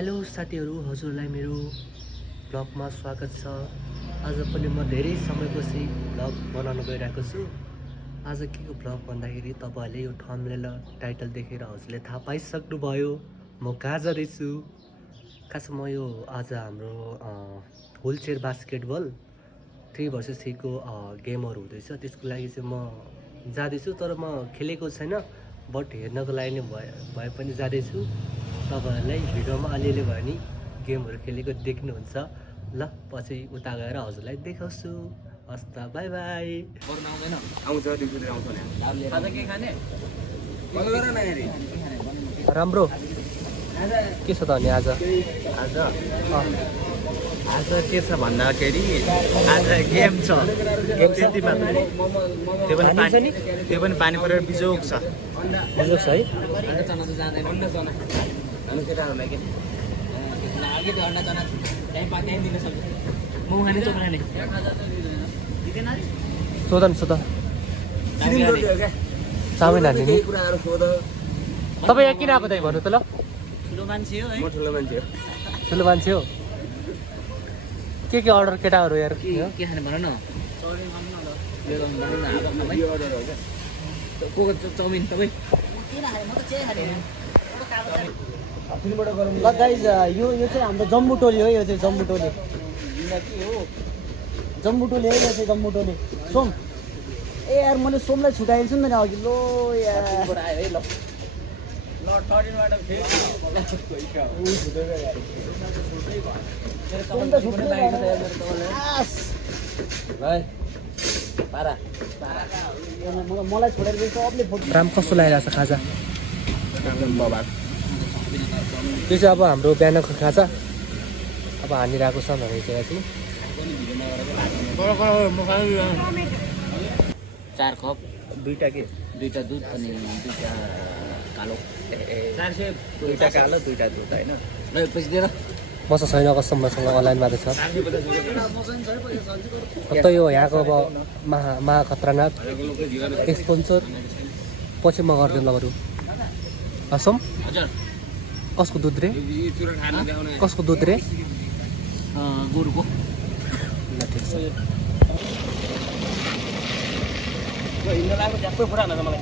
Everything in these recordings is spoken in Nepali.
हेलो साथीहरू, हजुरलाई मेरो ब्लगमा स्वागत छ। आज पनि म धेरै समयपछि ब्लग बनाउन गइरहेको छु। आज के को ब्लग भन्दाखेरि तपाईहरुले यो थम्बनेल र टाइटल देखेर हजुरले थाहा पाइसक्नुभयो म कहाँ जाँदैछु। खास म यो आज हाम्रो व्हीलचेयर बास्केटबल 3 vs 3 को गेमहरु हुँदैछ, त्यसको लागि चाहिँ म जाँदैछु। तर म खेलेको छैन, बट हेर्नको लागि नै भए पनि जाँदैछु। तपाईहरुलाई भिडियोमा अलिअलि भए नि गेमहरु खेलेको देख्नुहुन्छ। ल पछि उता गएर हजुरलाई देखाउँछु। हस् त, बाइ बाइ। गर्न आउँदैन? आउँछ, दिउँसो आउँछ नि। आज के खाने? कल गर न हेरी। राम्रो के छ त अनि आज के छ भन्दाखेरि आज गेम छ। गेम त्यति मात्र। त्यो पनि पानी परेर बिजोक छ। बिजोक छ है। अन्डा चना त जाँदैन। अन्डा चना अनि केटाहरुलाई के लागि त्यो अन्डा चना त्यही पाते दिन सक्छ। म खाने चोक खाने दिदैन नि। सोधन सिरिम गरिदियो के चाउमिन हाल्ने नि। कुराहरु सोध। तपाई यहाँ किन आएको त भन्नु त ल। ठुलो मान्छे हो है। म ठुलो मान्छे हो। ठुलो मान्छे हो। के अर्डर केटाहरु यार के खाने भन न। चाउमिन खानु न ल। यो गर्नु न अब मलाई। यो अर्डर हो के? को चाउमिन तपाई? किन खाने? म त चिया खाने। ल गाइज, यो चाहिँ हाम्रो जम्बु टोली हो। यो चाहिँ जम्बु टोली। जम्बु टोली है, यो चाहिँ जम्बु टोली। सोम ए यार, मैले सोमलाई छुटाइदिन्छु नि त अघि। लो यार आयो है ल। ल 13 बाट फेरि सोम त छुट्नै भएन त यार मेरो तलले। भाइ पारा मलाई छोडेर सबले फोटो। राम कस्तो लागिरहेछ खाजा? एकदम बबाल। यो चाहिँ अब हाम्रो बिहानको खाजा अब हानिरहेको छ भनेर चाहिँ 4 कप, दुईटा दुध अनि दुईटा कालो। 400 दुईटा कालो, दुईटा दुध हैन। ल पैसा दिएर मसँग छैन, कस्टमरसँग अनलाइनमा त छ। त यो यहाँको अब महाखतरानाथ स्पोन्सर पछि म गर्दिनँ ल बरु। असम हजुर कसको दुध रे? कसको दुध रे? गोरुको। ल ठिक छ। हिँड्न लाग्यो ट्याक्कै पुरा हान्न मलाई।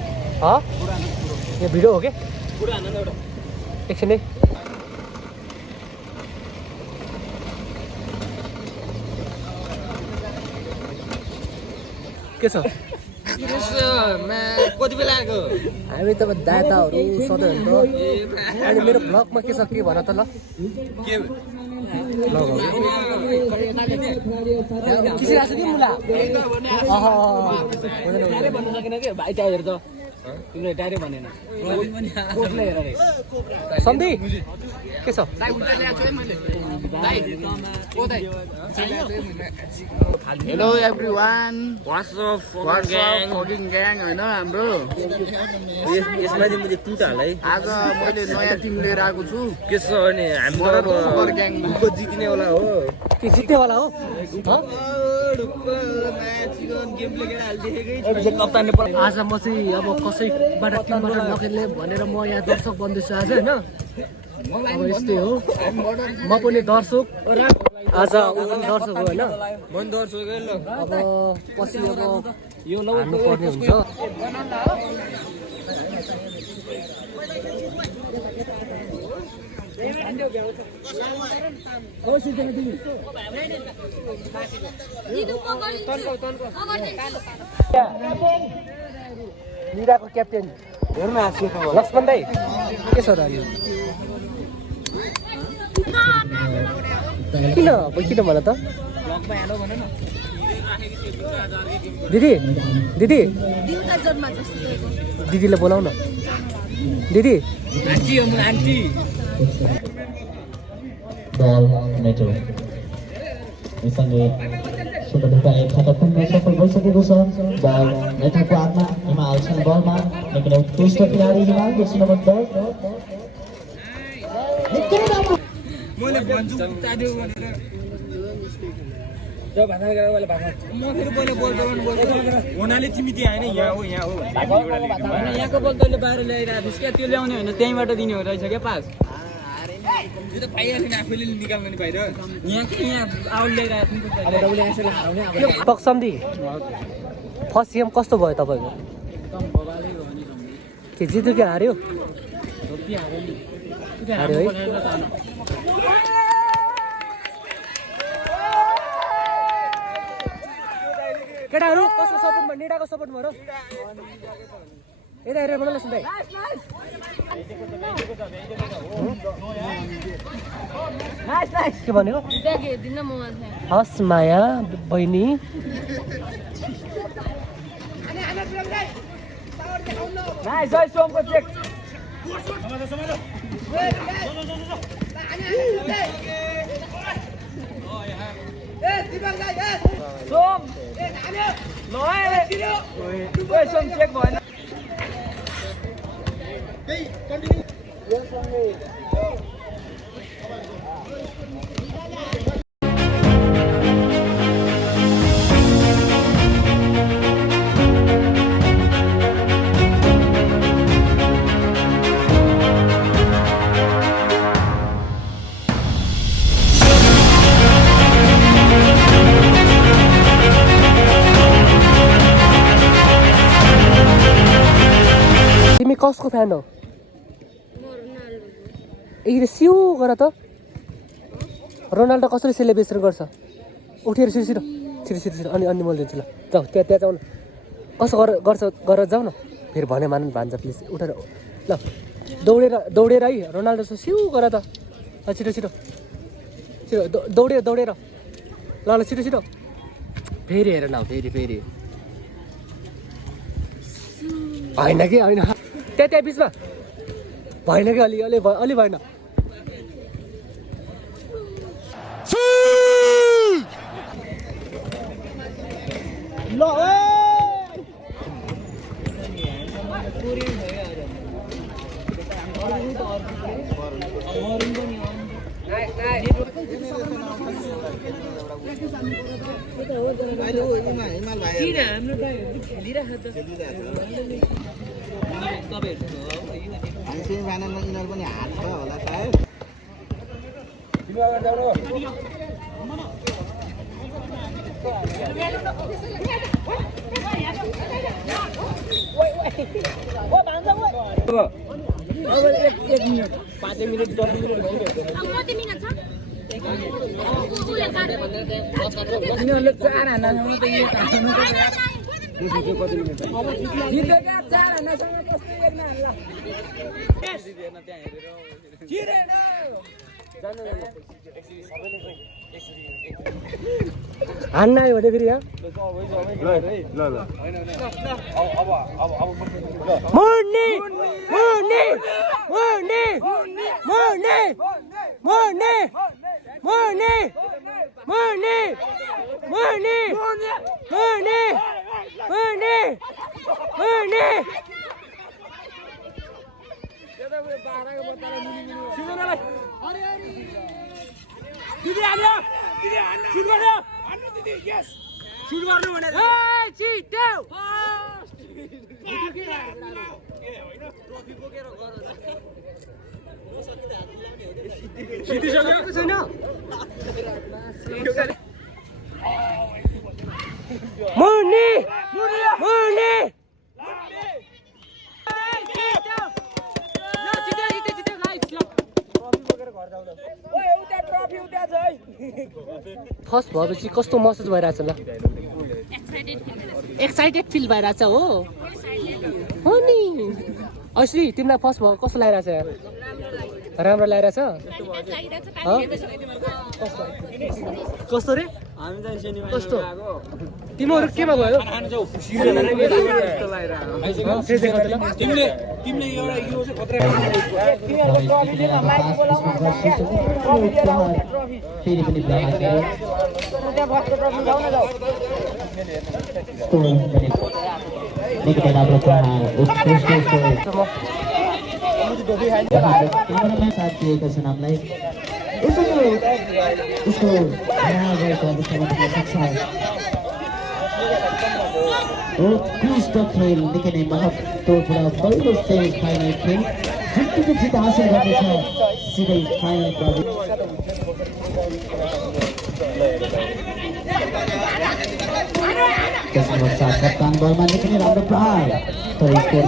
यो भिडियो हो के? पुरा हान्न एउटा एकछिन है। के छ? कति बेला आएको? हामी त दादाहरू सधैँ हो नि त। अनि मेरो ब्लगमा के छ के भन त ल। के खिचिरहेको छ नि मुला। डाइरेक्ट भन्न सकेन के भाइ त्यहाँ हेर त। तिमीले डाइरेक्ट भनेन। कोटले हेर रे। सन्धि के छ? Hello everyone, what's up fucking gang हैन हाम्रो। यसमा चाहिँ मैले टुट हालै। आज मैले नयाँ टिम लिएर आएको छु। के छ भने हाम्रो अब ग्याङ को जित्ने वाला हो। के जित्ने वाला हो? आज म चाहिँ अब कसैबाट टिमबाट नखेल्ने भनेर म यहाँ दर्शक बन्दैछु आज होइन। अब यस्तै हो, म पनि दर्शक। आज ऊ पनि दर्शक हो होइन। अब पछि अब यो हार्नुपर्ने हुन्छ। मिराको क्याप्टेन हेर्नु लक्ष्मण दाई के छ र? अनि किन भन त दिदी? दिदीलाई बोलाउ न। दिदी सुन्दरता एक खाता पुग्न सफल भइसकेको छ। बल नेताको हातमा हिमाल छन्। बलमा निकै उत्कृष्ट खेलाडी हिमाल 10 नम्बर 10। निकै राम्रो मैले भन्छु तादियो भनेर त्यो भाषा गरेर मैले भाषा म फेरि बोले बोल्दै हुनाले तिमी त्यहाँ हैन यहाँ हो यहाँको बोल्दैले बाहिर ल्याइरा थिस् के? त्यो ल्याउने हैन, त्यहीबाट दिने हो रहेछ के पास। यो त पाइहाल्यो नि आफैले निकाल्नु नि बाहिर यहाँ के यहाँ आउट ल्याइरहेको थियौँ अब डबल एन्सरले हराउने अब टक्सम्दी फर्स्ट गेम कस्तो भयो तपाईँको एकदम बबालै भयो नि के जित्यो कि हार्यो धोपी हार्यो नि हार्यो है केटाहरू कसको सपोर्टमा निडाको सपोर्टमा र यता हेरेर बनाउनु सुन्दै के भन्यो हस् माया बहिनी नाइस है सोमको चेक सोम सोम चेक भएन तिमी कसको फ्यान हो ए सिउ गर त रोनाल्डो कसरी सेलिब्रेसन गर्छ उठेर छिटो छिटो छिटो छिटो छिटो अनि अनि मैले दिन्छु ल जाऊ त्यहाँ जाऊ न कसो गर्छ गरेर जाऊ न फेरि भने मान्नु भान्छ प्लिज उठेर ल दौडेर है रोनाल्डो सिउ गर त छिटो छिटो छिटो दौडेर ल ल छिटो छिटो फेरि हेर न फेरि होइन कि होइन त्यहाँ बिचमा भएन कि अलि भएन ल अब एक मिनट 5 मिनट 10 मिनट यिनीहरूले 4 हान्दासम्म त यो काट्नु जितेका 4 हान्दासम्म कस्तो एक नहाल्ला हान्न आयो भने फेरि यहाँ फर्स्ट भएपछि कस्तो महसुस भइरहेछ ल एक्साइटेड फिल भइरहेछ हो नि ऐश्री तिमीलाई फर्स्ट भयो कस्तो लागिरहेछ राम्रो लागिरहेछ कस्तो रे कस्तो तिमीहरू केमा भयो साथ दिएको छ नामलाई उसको अवस्थामा देख्न सक्छ उत्कृष्ट खेल निकै नै महत्त्वपूर्ण पहिलो सेमी फाइनल खेल जित्तीको जित हासिल गर्नेछ सिधै फाइनल प्रवेश त्यस नम्बर 7 कप्तान बलमा निकै नै राम्रो प्रहार तर स्कोर